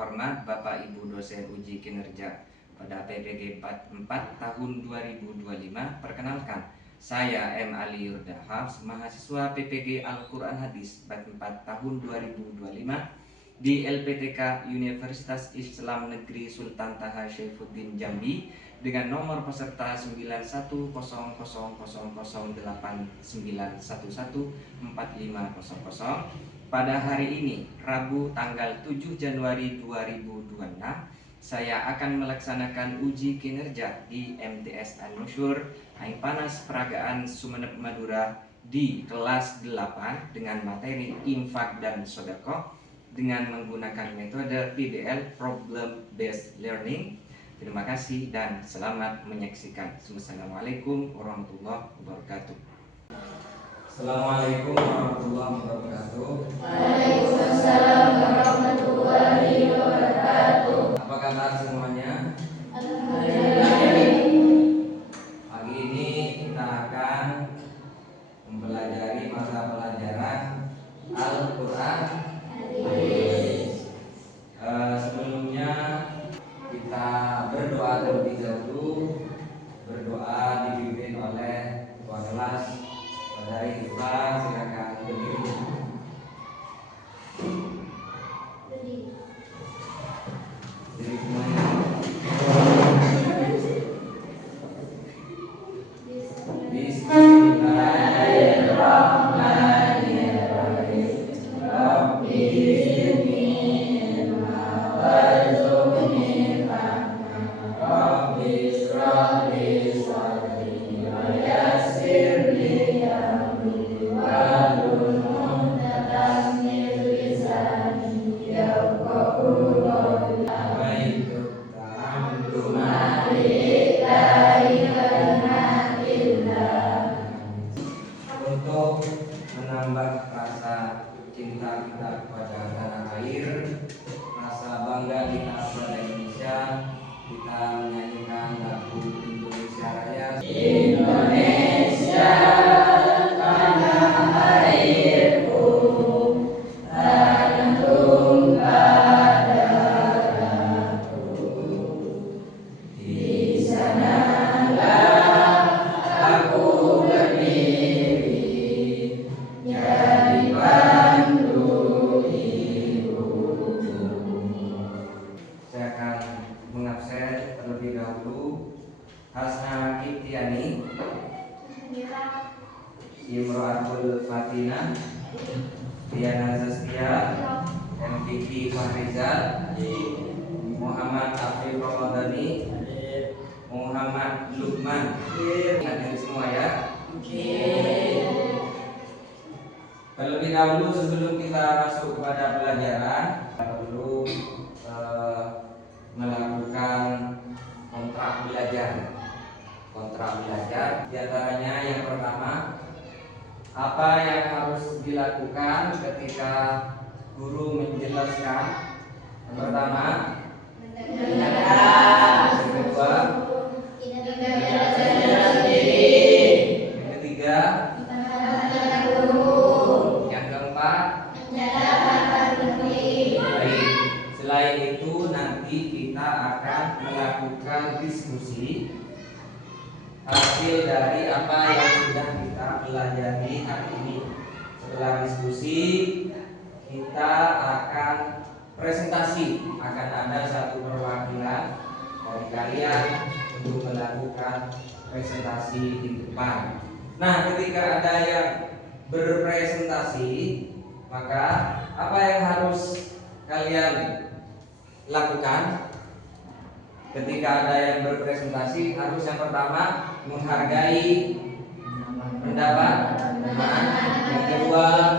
terhormat Bapak Ibu dosen uji kinerja pada PPG 4 tahun 2025. Perkenalkan, saya M. Ali Yurdahaf, mahasiswa PPG Al-Quran Hadis 4 tahun 2025 di LPTK Universitas Islam Negeri Sultan Taha Syaifuddin Jambi dengan nomor peserta 91000891114500. Pada hari ini, Rabu tanggal 7 Januari 2026, saya akan melaksanakan uji kinerja di MTS An-Nusyur Aing Panas Peragaan Sumeneb Madura di kelas 8 dengan materi infak dan sedekah dengan menggunakan metode PBL Problem Based Learning. Terima kasih dan selamat menyaksikan. Wassalamualaikum warahmatullahi wabarakatuh. Assalamualaikum warahmatullahi wabarakatuh. Waalaikumsalam warahmatullahi wabarakatuh. Apa kabar semuanya? Alhamdulillah. Pagi ini kita akan mempelajari mata pelajaran Al-Quran. Sebelumnya kita berdoa terlebih dahulu. Berdoa dipimpin oleh ketua kelas. Dari ikhlas, silakan berdiri. Jadi semuanya. Bismillahirrahmanirrahim. Rabbi zidni ilma warzuqni fahma. Rabbi ishrah li sadri wa yassir li untuk menambah rasa cinta kita kepada tanah air, rasa bangga kita kepada Indonesia, kita menyanyikan lagu Indonesia Raya. Indonesia tanah airku, tanah tumpah darahku, di sanalah aku berdiri, jadi pandu hidupku. Saya akan mengabsen terlebih dahulu Hasna Kiptiani, Imro'atul Fatina, Diana Zaskia, MPP Fahrizal, Muhammad Afif Ramadhani, Muhammad Lukman. Hadir semua ya. Terlebih dahulu sebelum kita masuk kepada pelajaran, kita perlu melakukan kontrak belajar. Kontrak belajar diantaranya yang pertama, apa yang harus dilakukan ketika guru menjelaskan? Yang pertama, yang kedua, yang ketiga, yang keempat. Baik. Selain itu nanti kita akan melakukan diskusi hasil dari apa yang sudah kita pelajari hari ini. Setelah diskusi, kita akan presentasi. Akan ada satu perwakilan dari kalian untuk melakukan presentasi di depan. Nah, ketika ada yang berpresentasi, maka apa yang harus kalian lakukan? Ketika ada yang berpresentasi, harus yang pertama menghargai pendapat teman, yang kedua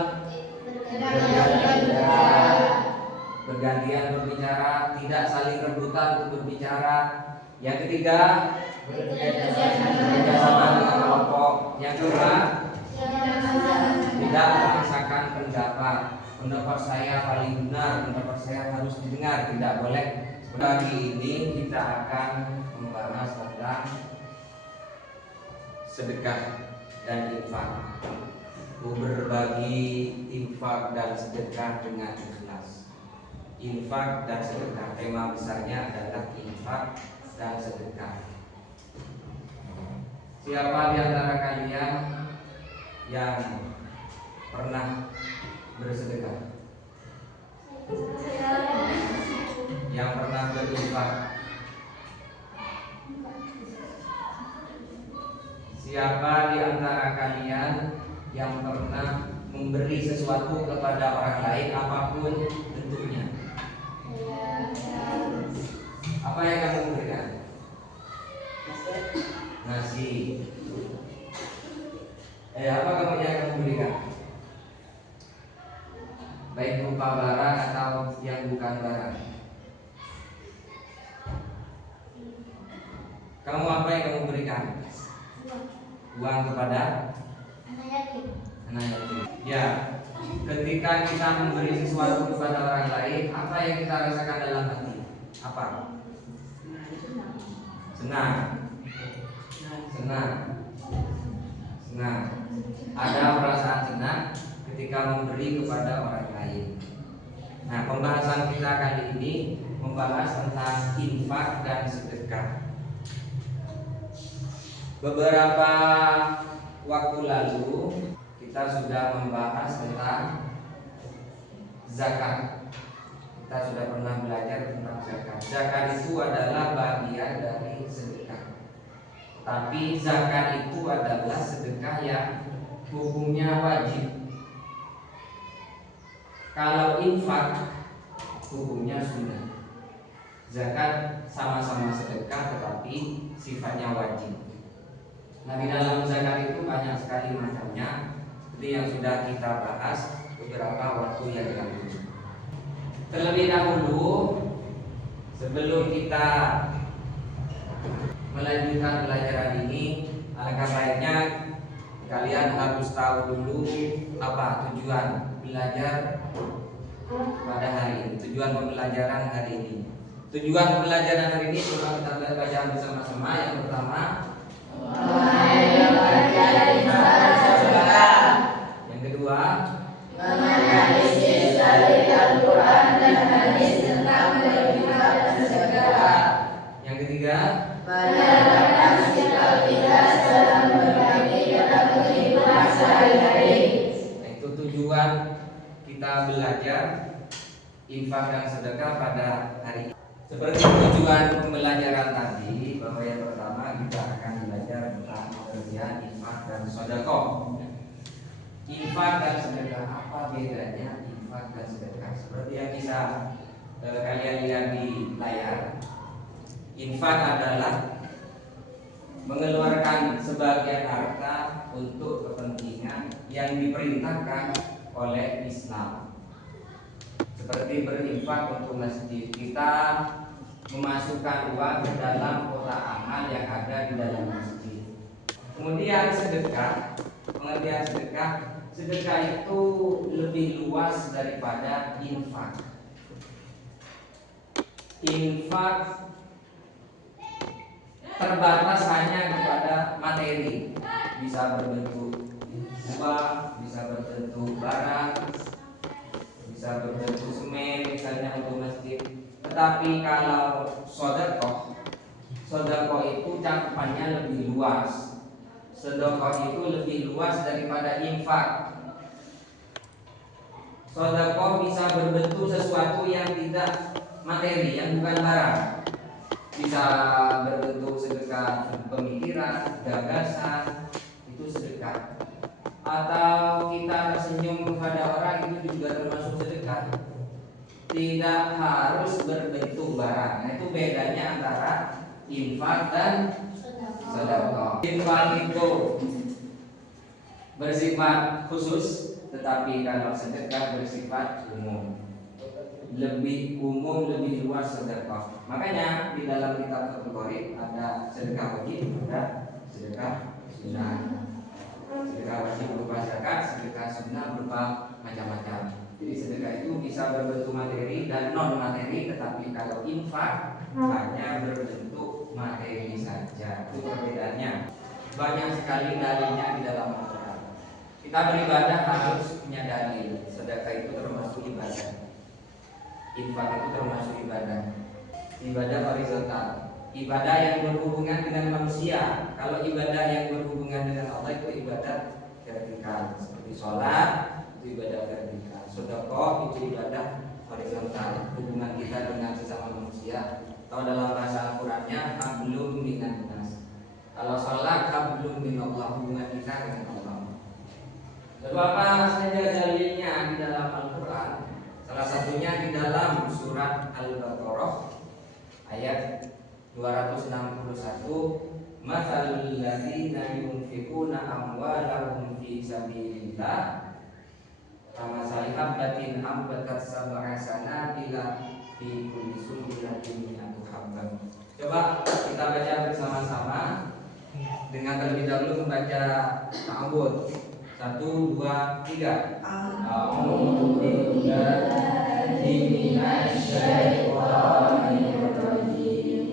bergantian berbicara, tidak saling rebutan untuk berbicara, yang ketiga bekerjasama dengan kelompok, yang kedua tidak memaksakan pendapat saya paling benar, pendapat saya harus didengar, tidak boleh. Pagi ini kita akan membahas tentang sedekah dan infak. Berbagi infak dan sedekah dengan ikhlas. infak dan sedekah. Tema besarnya adalah infak dan sedekah. Siapa di antara kalian yang pernah bersedekah? Yang pernah berinfak? Siapa di antara kalian yang pernah memberi sesuatu kepada orang lain apapun bentuknya? Apa yang kamu berikan? Nasi. Apa kamu yang kamu berikan? Baik berupa barang atau yang bukan barang. Kamu apa yang kamu berikan? Uang kepada Anak yatim. anak yatim. Ya, ketika kita memberi sesuatu kepada orang lain, apa yang kita rasakan dalam hati? Apa? Senang. Senang. Senang. Ada perasaan senang ketika memberi kepada orang lain. Nah, pembahasan kita kali ini membahas tentang infak dan sedekah. Beberapa waktu lalu kita sudah membahas tentang zakat. Kita sudah pernah belajar tentang zakat. Zakat itu adalah bagian dari sedekah. Tapi zakat itu adalah sedekah yang hukumnya wajib. Kalau infak hukumnya sunnah. Zakat sama-sama sedekah tetapi sifatnya wajib. Nah, di dalam zakat itu banyak sekali macamnya, seperti yang sudah kita bahas beberapa waktu yang lalu. Terlebih dahulu, sebelum kita melanjutkan pelajaran ini, alangkah baiknya kalian harus tahu dulu apa tujuan belajar pada hari ini, tujuan pembelajaran hari ini. Tujuan pembelajaran hari ini coba kita baca bersama-sama. Yang pertama, yang kedua, menganalisis dari Al-Quran dan hadis tentang berinfak dan sedekah. yang ketiga, Menetapkan sikap kita dalam berbagi dalam kehidupan sehari-hari. itu tujuan kita belajar infak dan sedekah pada hari ini. Seperti tujuan pembelajaran tadi, bahwa yang pertama kita akan belajar tentang pengertian infak dan sedekah. Infak dan sedekah, apa bedanya infak dan sedekah? Seperti yang bisa kalian lihat di layar, infak adalah mengeluarkan sebagian harta untuk kepentingan yang diperintahkan oleh Islam. Seperti berinfak untuk masjid, kita memasukkan uang ke dalam kotak amal yang ada di dalam masjid. Kemudian sedekah, pengertian sedekah, sedekah itu lebih luas daripada infak. Infak terbatas hanya kepada materi, bisa berbentuk uang, bisa berbentuk barang, bisa berbentuk semen misalnya untuk masjid. Tetapi kalau sedekah, sedekah itu cakupannya lebih luas. Sedekah itu lebih luas daripada infak. Sedekah bisa berbentuk sesuatu yang tidak materi, yang bukan barang. Bisa berbentuk sedekah pemikiran, gagasan, itu sedekah. Atau kita tersenyum kepada orang, itu juga termasuk sedekah. Tidak harus berbentuk barang. Nah, itu bedanya antara infak dan sedekah. Infak itu bersifat khusus, tetapi kalau sedekah bersifat umum. Lebih umum, lebih luas sedekah. Makanya di dalam kitab kategori ada sedekah wajib, ada sedekah sunnah. Sedekah wajib berupa zakat, sedekah sunnah berupa macam-macam. Jadi sedekah itu bisa berbentuk materi dan non materi, tetapi kalau infak hanya berbentuk materi saja. Itu perbedaannya. Banyak sekali dalilnya di dalam Al-Quran. Kita beribadah harus punya dalil. Sedekah itu termasuk ibadah. Infak itu termasuk ibadah. Ibadah horizontal, ibadah yang berhubungan dengan manusia. Kalau ibadah yang berhubungan dengan Allah itu ibadah vertikal, seperti sholat itu ibadah vertikal, sedekah itu ibadah horizontal, hubungan kita dengan sesama manusia. Atau dalam bahasa Al-Qur'annya hablum minan nas. Kalau sholat hablum minallah, hubungan kita dengan Allah. Lalu apa saja dalilnya di dalam Al-Quran? Salah satunya di dalam surat Al-Baqarah ayat 261, Matsalul ladzina yunfiquna amwalahum fi sabilillah kamasali habbatin ambatat sab'a sanabila fi kulli sunbulatin mi'atu habbah. Coba kita baca bersama-sama dengan terlebih dahulu membaca ta'awudz. 1, 2, 3. A'udzu billahi minasyaitonir rajim.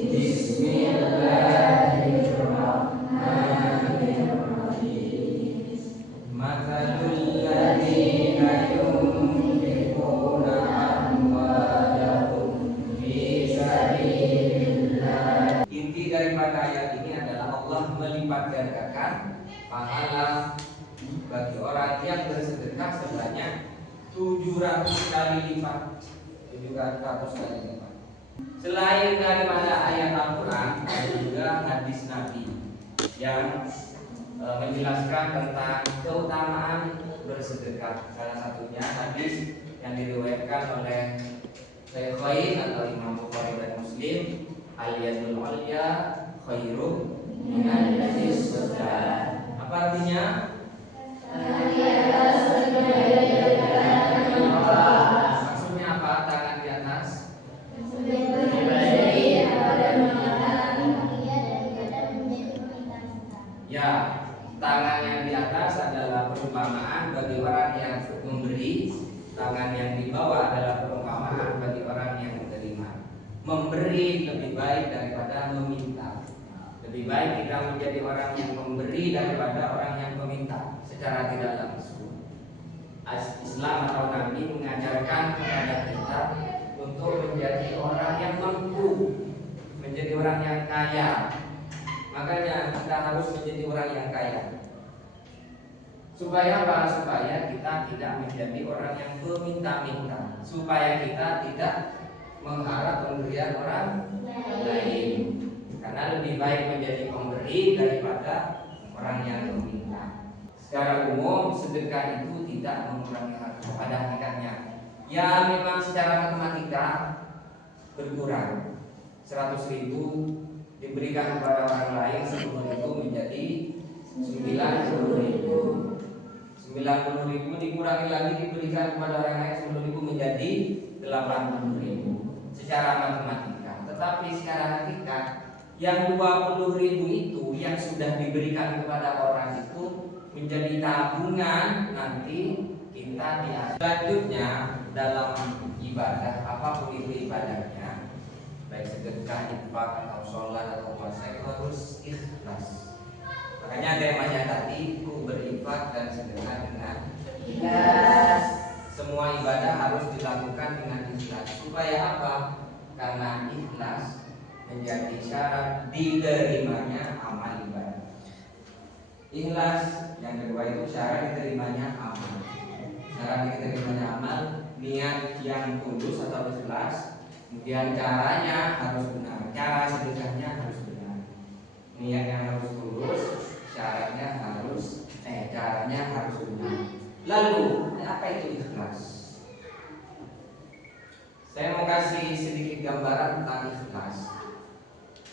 Bismillahirrahmanirrahim. Matsalul ladzina yunfiquna amwalahum fi sabilillah. Inti daripada ayat ini adalah Allah melipat gandakan pahala bagi orang yang bersedekah sebanyak 700 kali lipat. 700 kali lipat. Selain daripada ayat Al-Quran, ada juga hadis Nabi yang menjelaskan tentang keutamaan bersedekah. Salah satunya hadis yang diriwayatkan oleh Shaykhain atau Imam Bukhari dan Muslim, al-yadul ulya khairum minal yadis sufla. Apa artinya? Maksudnya apa? Tangan di atas. Ya, tangan yang di atas adalah perumpamaan bagi orang yang memberi. Tangan yang di bawah adalah perumpamaan bagi orang yang menerima. Memberi lebih baik daripada meminta. Lebih baik kita menjadi orang yang memberi daripada orang yang meminta secara tidak langsung. Islam atau Nabi mengajarkan kepada kita untuk menjadi orang yang mampu, menjadi orang yang kaya. Makanya kita harus menjadi orang yang kaya. Supaya apa? Supaya kita tidak menjadi orang yang meminta-minta. Supaya kita tidak mengharap pemberian orang lain. Karena lebih baik menjadi pemberi daripada orang yang meminta. Secara umum sedekah itu tidak mengurangi harta pada hakikatnya. Ya memang secara matematika berkurang. 100.000 diberikan kepada orang lain 10.000 menjadi 90.000. 90.000 dikurangi lagi diberikan kepada orang lain 10.000 menjadi 80.000 secara matematika. Tetapi secara hakikat yang 20.000 itu yang sudah diberikan kepada orang itu menjadi tabungan nanti kita di akhir. Selanjutnya dalam ibadah apapun itu ibadahnya, baik sedekah, infak atau sholat atau puasa, itu harus ikhlas. Makanya temanya tadi ku berinfak dan sedekah dengan ikhlas. Semua ibadah harus dilakukan dengan ikhlas. Supaya apa? Karena ikhlas menjadi syarat diterimanya amal ibadah. Ikhlas yang kedua itu syarat diterimanya amal. Syarat diterimanya amal, niat yang tulus atau ikhlas. Kemudian caranya harus benar, cara sedekahnya harus benar. Niatnya harus tulus, caranya harus benar. Lalu apa itu ikhlas? Saya mau kasih sedikit gambaran tentang ikhlas.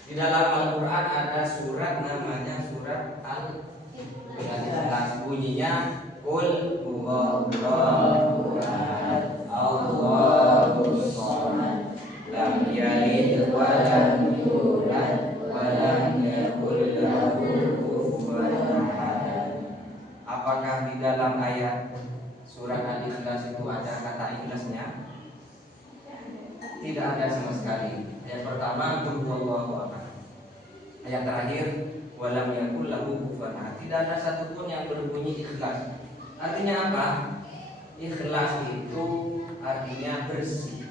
Di dalam Al-Quran ada surat namanya surat Al-Ikhlas. Bunyinya Qul huwallahu ahad, Allahus samad, lam yalid wa lam yulad wa lam yakul lahu kufuwan ahad. Apakah di dalam ayat surat Al-Ikhlas itu ada kata ikhlasnya? Tidak ada sama sekali. Yang pertama Qul huwallahu ahad. Ayat terakhir walam yakul lahu kufuwan ahad. Tidak ada satupun yang berbunyi ikhlas. Artinya apa? Ikhlas itu artinya bersih.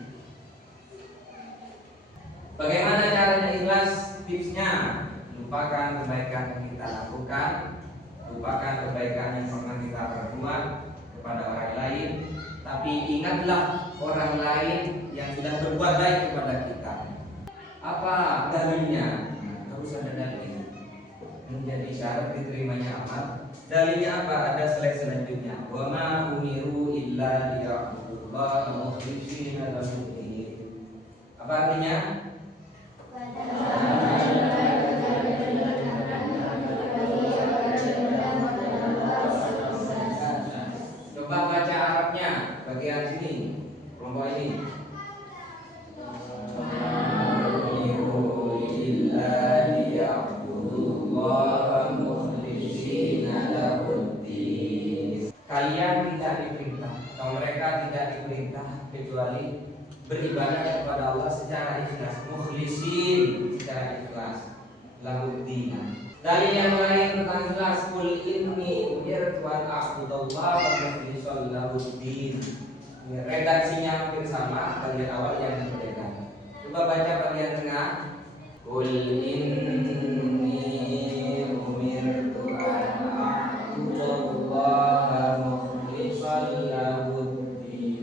Bagaimana caranya ikhlas? Tipsnya, lupakan kebaikan yang kita lakukan, lupakan kebaikan yang pernah kita perbuat kepada orang lain, tapi ingatlah orang lain yang sudah berbuat baik kepada kita. Apa dalilnya? Harus ada dalil menjadi syarat diterimanya amal. Dalilnya apa? Ada slide selanjutnya. Wa ma umiru illa liya'budullaha mukhlishina lahu-d-din. Apa artinya? Coba baca Arabnya bagian sini, kelompok ini. Kalian tidak diperintah atau mereka tidak diperintah kecuali beribadah kepada Allah secara ikhlas, mukhlisin, secara ikhlas, lahuddin. Dalil yang lain tentang ikhlas, qul inni umirtu an a'budallaha mukhlishan lahuddin. Redaksinya hampir sama, bagian awal yang berbeda. Coba baca bagian tengah. Qul inni umirtu an a'budallaha mukhlishan lahuddin.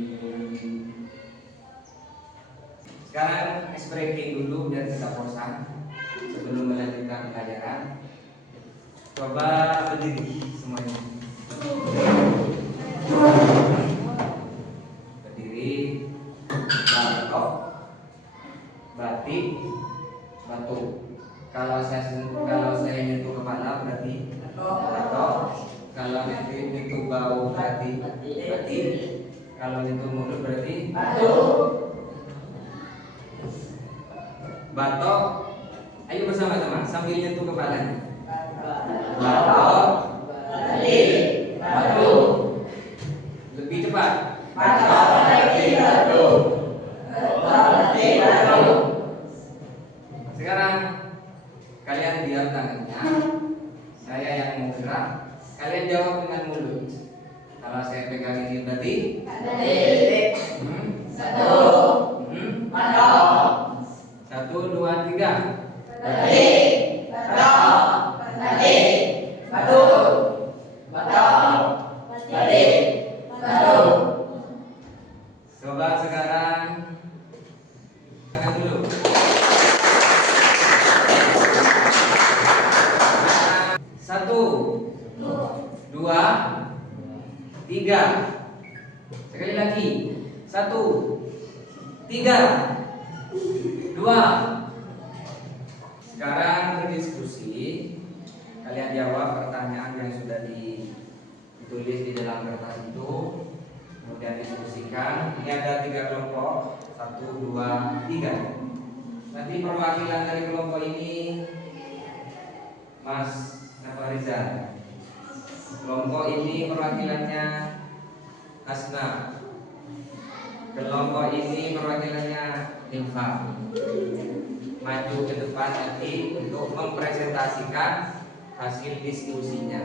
Sekarang ice breaking dulu dan kita bosan sebelum melanjutkan pelajaran. Coba berdiri semuanya. Berdiri. Batok, batik, batu. Kalau saya nyentuh kepala berarti batok. Kalau nyentuh bau berarti batik. Kalau nyentuh mulut berarti batok. Ayo bersama-sama sambil nyentuh kepalanya. Batok, batik, batu. Lebih cepat. Batok, batik, batu. Batok, batik, batu. Sekarang kalian diam tangannya. Saya yang mau gerak. Kalian jawab dengan mulut. Kalau saya pegang ini berarti batik. Batu. Batok. 1, 2, 3. Batik, batok, batik, batu, batok, batik, batu. Coba sekarang tangan dulu. 1, 2, 3. Sekali lagi. 1, 3, 2. Sekarang berdiskusi. Kalian jawab pertanyaan yang sudah ditulis di dalam kertas itu. Kemudian diskusikan. Ini ada 3 kelompok. 1, 2, 3. Nanti perwakilan dari kelompok ini Mas Nafariza. Kelompok ini perwakilannya Hasna. Kelompok ini perwakilannya Ilfa. Maju ke depan nanti untuk mempresentasikan hasil diskusinya.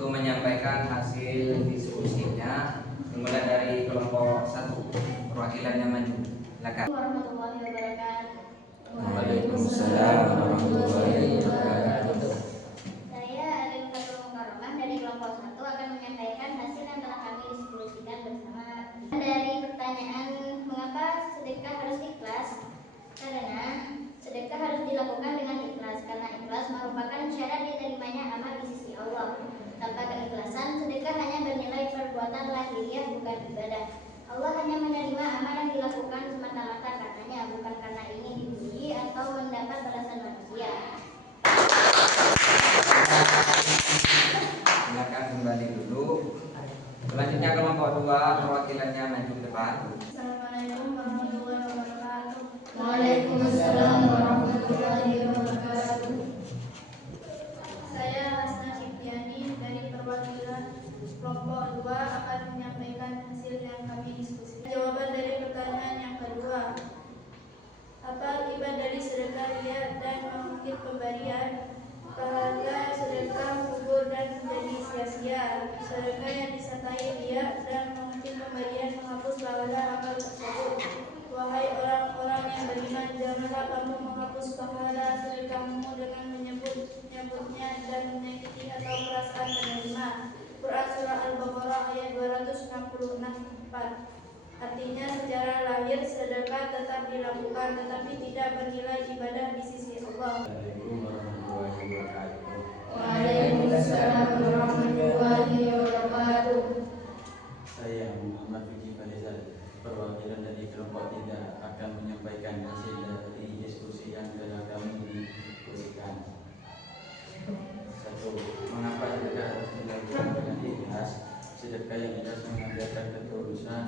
Untuk menyampaikan hasil diskusinya, dimulai dari kelompok 1, perwakilannya maju. Silakan. Warahmatullahi wabarakatuh. Waalaikumsalam warahmatullahi wabarakatuh. Saya Arif Fatul Mukarramah dari kelompok 1 akan menyampaikan hasil yang telah kami diskusikan bersama. Dari pertanyaan mengapa perbuatan lahiriah, bukan ibadah. Allah hanya menerima amal yang dilakukan semata-mata karenanya, bukan karena ingin dipuji atau mendapat balasan manusia. Silakan kembali dulu. Selanjutnya kelompok 2, perwakilannya maju ke depan. Assalamualaikum warahmatullahi wabarakatuh. Waalaikumsalam warahmatullahi wabarakatuh. Saya Hasna Siptiani dari perwakilan kelompok 2 akan menyampaikan hasil yang kami diskusikan. Jawaban dari pertanyaan yang kedua. Apa akibat dari sedekah riya dan mengungkit pemberian? Pahala sedekah gugur dan menjadi sia-sia. Sedekah yang disertai riya dan mengungkit pemberian menghapus pahala amal tersebut. Wahai orang-orang yang beriman, janganlah kamu menghapus pahala sedekahmu dengan menyebutnya dan menyakiti atau perasaan penerima. Quran Surah Al-Baqarah ayat 264. Artinya secara lahir sedekah tetap dilakukan tetapi tidak bernilai ibadah di sisi Allah. Assalamualaikum warahmatullahi wabarakatuh. Waalaikumsalam warahmatullahi wabarakatuh. Saya Muhammad Fikri Farizal, perwakilan dari kelompok 3 akan menyampaikan hasil dari diskusi yang telah kami diskusikan. 1. Mengapa sedekah harus dilakukan dengan ikhlas? Sedekah yang ikhlas mengajarkan ketulusan.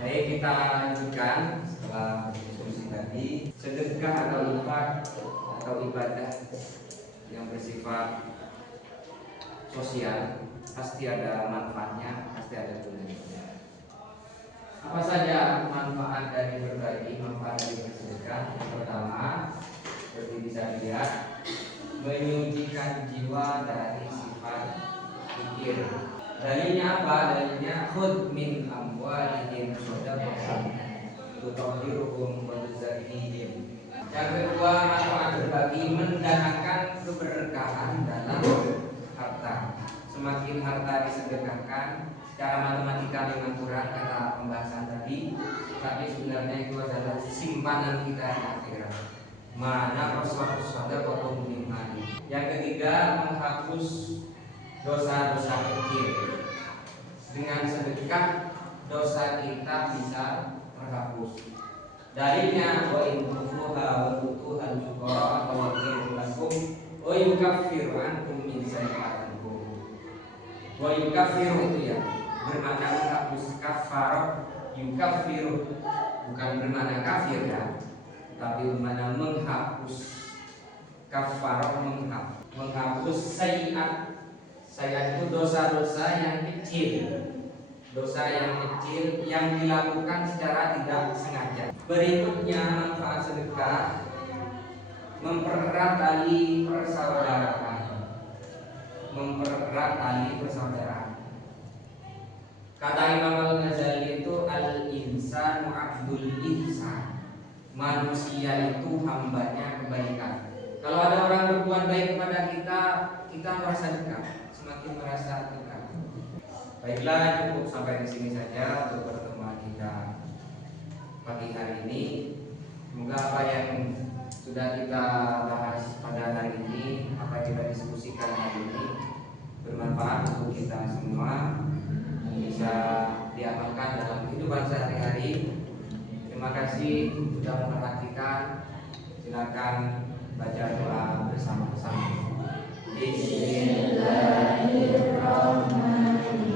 Baik, kita lanjutkan setelah diskusi tadi. Sedekah atau infak atau ibadah yang bersifat sosial pasti ada manfaatnya, pasti ada gunanya. Apa saja manfaat dari berbagi, manfaat dari bersedekah? Yang pertama, seperti bisa dilihat, menyucikan jiwa dari sifat pikir. Dalilnya apa? Dalilnya khudh min amwalihim shadaqatan tutahhiruhum wa tuzakkihim. Yang kedua, manfaat berbagi mendatangkan keberkahan dalam harta. Semakin harta disedekahkan, secara matematika memang kurang kata pembahasan tadi, tapi sebenarnya itu adalah simpanan kita di akhirat. Mana shadaqatun min mali. Yang ketiga, menghapus dosa-dosa kecil. Dengan sedekah dosa kita bisa terhapus. Dalilnya wa in tufuha wa tutuhal fuqara wa yaghfiru lakum wa yukaffiru ankum min sayyi'atikum. Wa yukaffiru itu ya bermakna menghapus, kafarah yukaffiru bukan bermakna kafir ya, tapi bermakna menghapus. Kafarah menghapus sayyi'at. Sayyi'at itu dosa-dosa yang kecil. Dosa yang kecil yang dilakukan secara tidak sengaja. Berikutnya, manfaat sedekah mempererat tali persaudaraan. Mempererat tali persaudaraan. Kata Imam Al-Ghazali itu al-insanu abdul ihsan. Manusia itu hambanya kebaikan. Kalau ada orang berbuat baik kepada kita, kita merasa dekat, semakin merasa dekat. Baiklah, cukup sampai di sini saja untuk pertemuan kita pagi hari ini. Semoga apa yang sudah kita bahas pada hari ini, apa yang kita diskusikan hari ini bermanfaat untuk kita semua dan bisa diamalkan dalam kehidupan sehari-hari. Terima kasih sudah memperhatikan. Silakan baca doa bersama-sama. Bismillahirrahmanirrahim.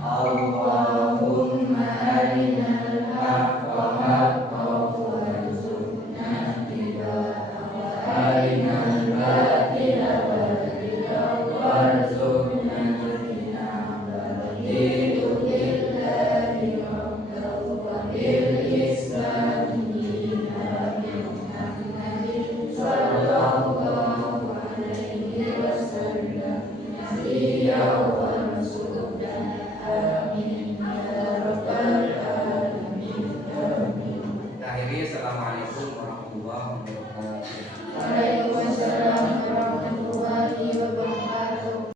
Allahumma arinal haqqa haqqan warzuqna ittiba'ahu wa arinal batila batila warzuqna ijtinabah. Raditu billahi rabban wa bil islami dinan Muhammadin sallallahu alaihi wasallam nabiyyan wa rasulan. Amin ya rabbal alamin. Amin. Akhirnya, assalamualaikum warahmatullahi wabarakatuh.